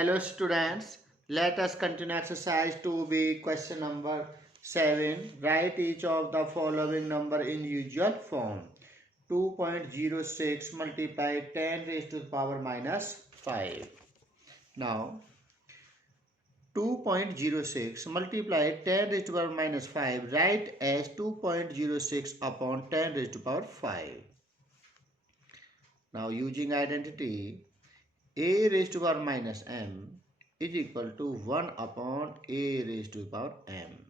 Hello students, let us continue exercise 2b question number 7. Write each of the following number in usual form. 2.06 multiply 10 raised to the power minus 5. Now 2.06 multiply 10 raised to the power minus 5 write as 2.06 upon 10 raised to the power 5. Now using identity, a raised to the power minus m is equal to 1 upon a raised to the power m.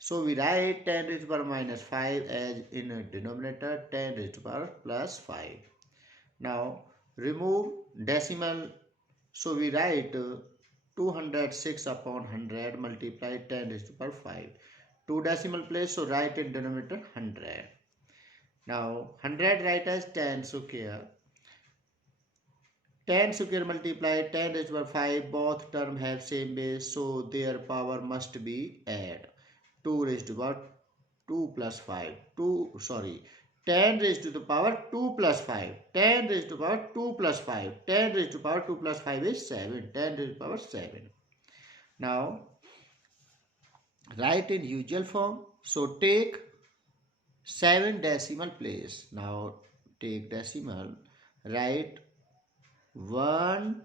So we write 10 raised to the power minus 5 as in a denominator 10 raised to the power plus 5. Now remove decimal. So we write 206 upon 100 multiply 10 raised to the power 5. 2 decimal place, so write in denominator 100. Now 100 write as 10 square. 10 square multiply 10 raised to the power 5, both term have same base, so their power must be add. 2 raised to the power 2 plus 5. 10 raised to the power 2 plus 5. 10 raised to the power 2 plus 5. 10 raised to the power 2 plus 5 is 7. 10 raised to the power 7. Now write in usual form. So take 7 decimal place. Now take decimal. Write 1,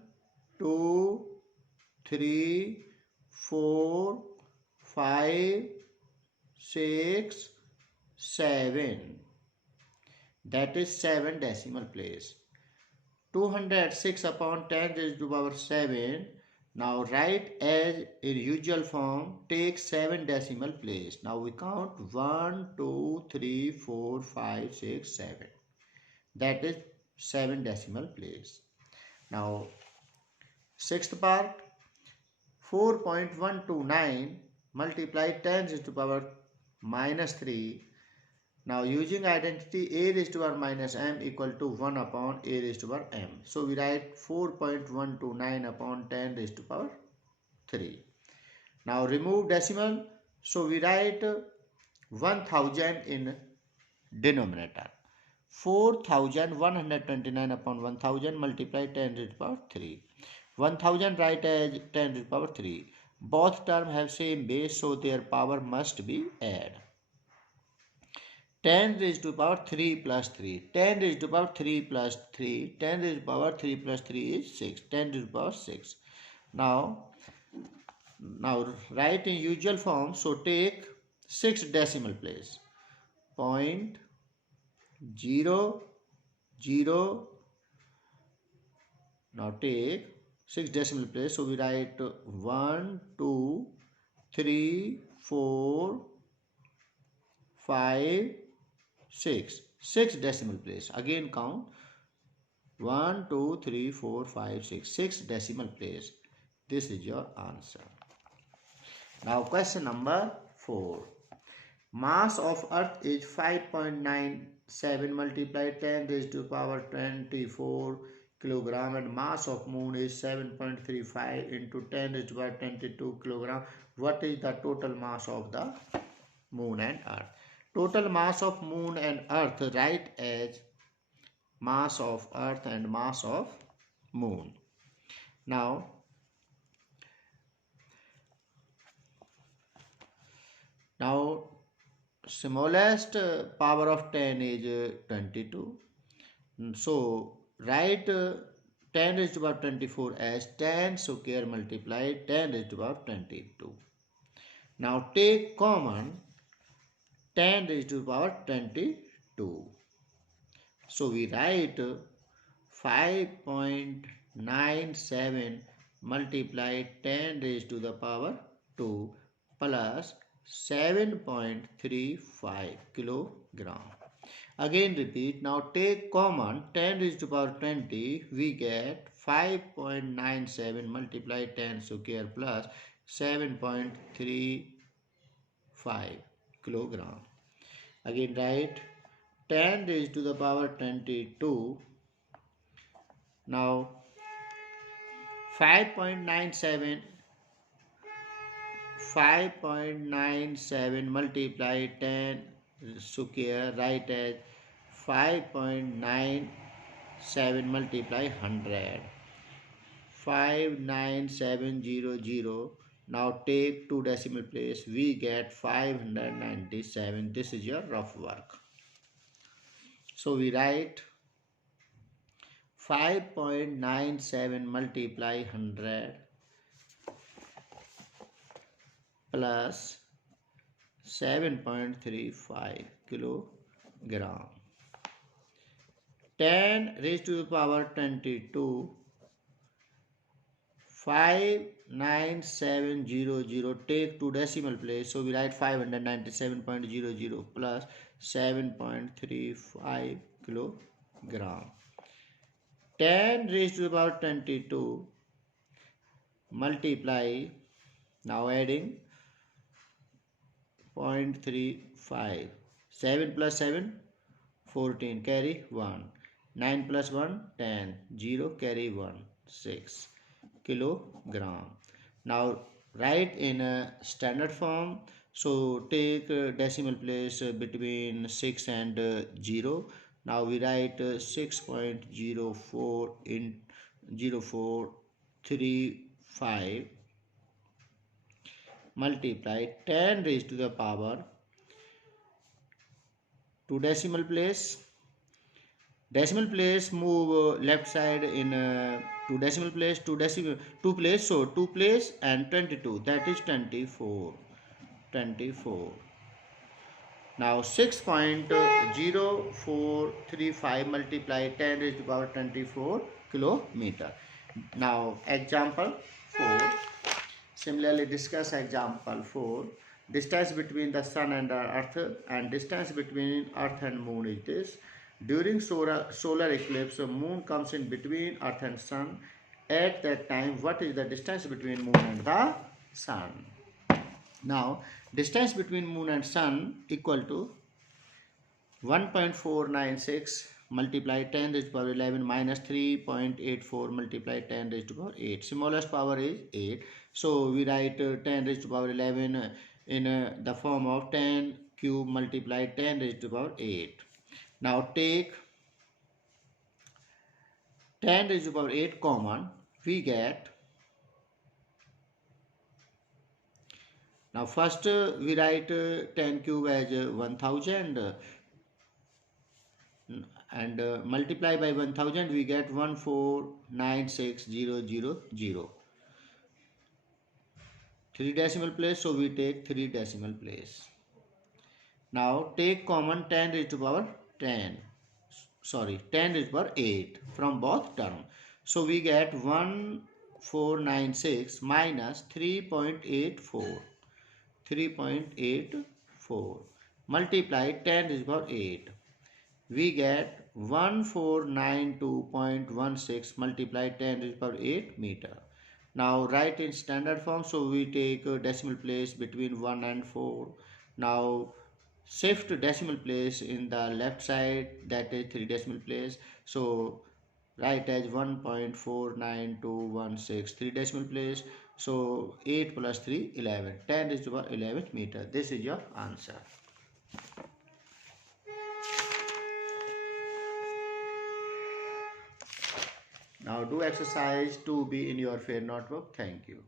2, 3, 4, 5, 6, 7. That is 7 decimal place. 206 upon 10 raised to the power 7. Now write as in usual form. Take 7 decimal place. Now we count 1, 2, 3, 4, 5, 6, 7. That is 7 decimal place. Now sixth part, 4.129 multiply 10 raised to the power minus 3. Now using identity, a raised to the power minus m equal to 1 upon a raised to the power m. So we write 4.129 upon 10 raised to the power 3. Now remove decimal. So we write 1000 in denominator. 4129 upon 1000 multiply 10 raised to the power 3. 1000 write as 10 raised to the power 3. Both terms have same base, so their power must be add. 10 raised to the power 3 plus 3. 10 raised to the power 3 plus 3. 10 raised to the power 3 plus 3 is 6. 10 raised to the power 6. Now write in usual form. So take 6 decimal place. 0.00. Now take 6 decimal place. So we write 1, 2, 3, 4, 5, 6. 6 decimal place. Again count 1, 2, 3, 4, 5, 6. 6 decimal place. This is your answer. Now question number 4. Mass of earth is 5.97 multiply 10 raised to the power 24 kilogram, and mass of moon is 7.35 into 10 raised to the power 22 kilogram. What is the total mass of the moon and earth? Total mass of moon and earth write as mass of earth and mass of moon. Now smallest power of 10 is 22. So write 10 raised to the power 24 as 10 square multiply 10 raised to the power 22. Now take common 10 raised to the power 22. So we write 5.97 multiply 10 raised to the power 2 plus 7.35 kilogram. Again repeat. Now take common 10 raised to the power 20. We get 5.97 multiply 10 square plus 7.35 kilogram. Again write 10 raised to the power 22. Now 5.97 multiply 10 square, write as 5.97 multiply 100. 59700. Now take 2 decimal place, we get 597. This is your rough work. So we write 5.97 multiply 100 plus 7.35 kilogram. 10 raised to the power 22. 59700, take 2 decimal place, so we write 597.00 plus 7.35 kilogram. 10 raised to the power 22 multiply, now adding 0.35, 7 plus 7 14, carry 1, 9 plus 1 10, 0 carry 1 6 kilogram. Now write in a standard form, so take decimal place between 6 and 0. Now we write 6.04 in 0435 multiply 10 raised to the power 2 decimal place. Decimal place move left side in 2 decimal place, 2 place, so 2 place and 22, that is 24. Now 6.0435 multiply 10 raised to the power 24 kilometer. Now example 4. Similarly discuss example 4. Distance between the sun and the earth, and distance between earth and moon is this. During solar eclipse, the moon comes in between earth and sun. At that time, what is the distance between moon and the sun? Now, distance between moon and sun equal to 1.496 multiply 10 raised to the power 11 minus 3.84 multiply 10 raised to the power 8. Smallest power is 8. So, we write 10 raised to the power 11 in the form of 10 cube multiply 10 raised to the power 8. Now take 10 raised to the power 8 common, we get, now first we write 10 cube as 1000 and multiply by 1000, we get 1496000. 3 decimal place, so we take 3 decimal place. Now take common 10 raised to the power 10 raised to the power 8 from both terms. So we get 1496 minus 3.84 multiply 10 raised to the power 8. We get 1492.16 multiply 10 raised to the power 8 meter. Now write in standard form, so we take a decimal place between 1 and 4. Now shift decimal place in the left side, that is 3 decimal place, so write as 1.49216 3 decimal place, so 8 plus 3 11, 10 raised to the power 11 meter. This is your answer. Now do exercise 2B in your fair notebook. Thank you.